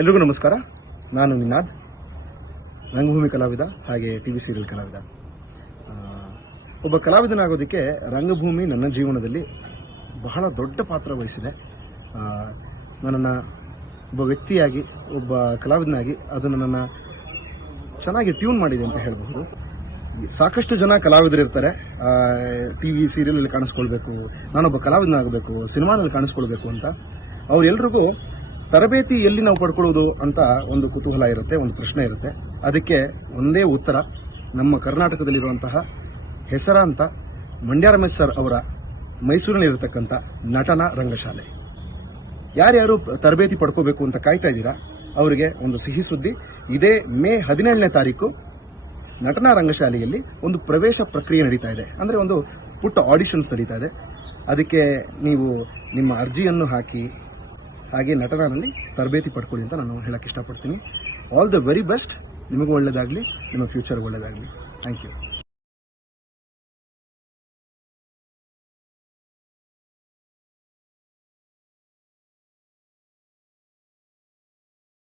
ಎಲ್ರಿಗೂ ನಮಸ್ಕಾರ. ನಾನು ನಿನಾದ್, ರಂಗಭೂಮಿ ಕಲಾವಿದ ಹಾಗೆ ಟಿವಿ ಸೀರಿಯಲ್ ಕಲಾವಿದ. ಒಬ್ಬ ಕಲಾವಿದನಾಗೋದಕ್ಕೆ ರಂಗಭೂಮಿ ನನ್ನ ಜೀವನದಲ್ಲಿ ಬಹಳ ದೊಡ್ಡ ಪಾತ್ರ ವಹಿಸಿದೆ. ನನ್ನನ್ನು ಒಬ್ಬ ವ್ಯಕ್ತಿಯಾಗಿ, ಒಬ್ಬ ಕಲಾವಿದನಾಗಿ ಅದು ನನ್ನನ್ನು ಚೆನ್ನಾಗಿ ಟ್ಯೂನ್ ಮಾಡಿದೆ ಅಂತ ಹೇಳಬಹುದು. ಸಾಕಷ್ಟು ಜನ ಕಲಾವಿದರು ಇರ್ತಾರೆ, ಟಿವಿ ಸೀರಿಯಲಲ್ಲಿ ಕಾಣಿಸ್ಕೊಳ್ಬೇಕು, ನಾನೊಬ್ಬ ಕಲಾವಿದನಾಗಬೇಕು, ಸಿನಿಮಾನಲ್ಲಿ ಕಾಣಿಸ್ಕೊಳ್ಬೇಕು ಅಂತ. ಅವರೆಲ್ರಿಗೂ ತರಬೇತಿ ಎಲ್ಲಿ ನಾವು ಪಡ್ಕೊಳ್ಳೋದು ಅಂತ ಒಂದು ಕುತೂಹಲ ಇರುತ್ತೆ, ಒಂದು ಪ್ರಶ್ನೆ ಇರುತ್ತೆ. ಅದಕ್ಕೆ ಒಂದೇ ಉತ್ತರ, ನಮ್ಮ ಕರ್ನಾಟಕದಲ್ಲಿರುವಂತಹ ಹೆಸರಾಂತ ಮಂಡ್ಯ ರಮೇಶ್ ಸರ್ ಅವರ ಮೈಸೂರಿನಲ್ಲಿರತಕ್ಕಂಥ ನಟನಾ ರಂಗಶಾಲೆ. ಯಾರ್ಯಾರು ತರಬೇತಿ ಪಡ್ಕೋಬೇಕು ಅಂತ ಕಾಯ್ತಾ ಇದ್ದೀರಾ, ಅವರಿಗೆ ಒಂದು ಸಿಹಿ ಸುದ್ದಿ. ಇದೇ ಮೇ 17ನೇ ತಾರೀಕು ನಟನಾ ರಂಗಶಾಲೆಯಲ್ಲಿ ಒಂದು ಪ್ರವೇಶ ಪ್ರಕ್ರಿಯೆ ನಡೀತಾ ಇದೆ. ಅಂದರೆ ಒಂದು ಪುಟ್ಟ ಆಡಿಷನ್ಸ್ ನಡೀತಾ ಇದೆ. ಅದಕ್ಕೆ ನೀವು ನಿಮ್ಮ ಅರ್ಜಿಯನ್ನು ಹಾಕಿ ಹಾಗೆ ನಟನಲ್ಲಿ ತರಬೇತಿ ಪಡ್ಕೊಳ್ಳಿ ಅಂತ ನಾನು ಹೇಳಕ್ಕೆ ಇಷ್ಟಪಡ್ತೀನಿ. All the very best. ನಿಮಗೂ ಒಳ್ಳೆಯದಾಗಲಿ, ನಿಮ್ಮ ಫ್ಯೂಚರ್ ಒಳ್ಳೆಯದಾಗಲಿ. Thank you.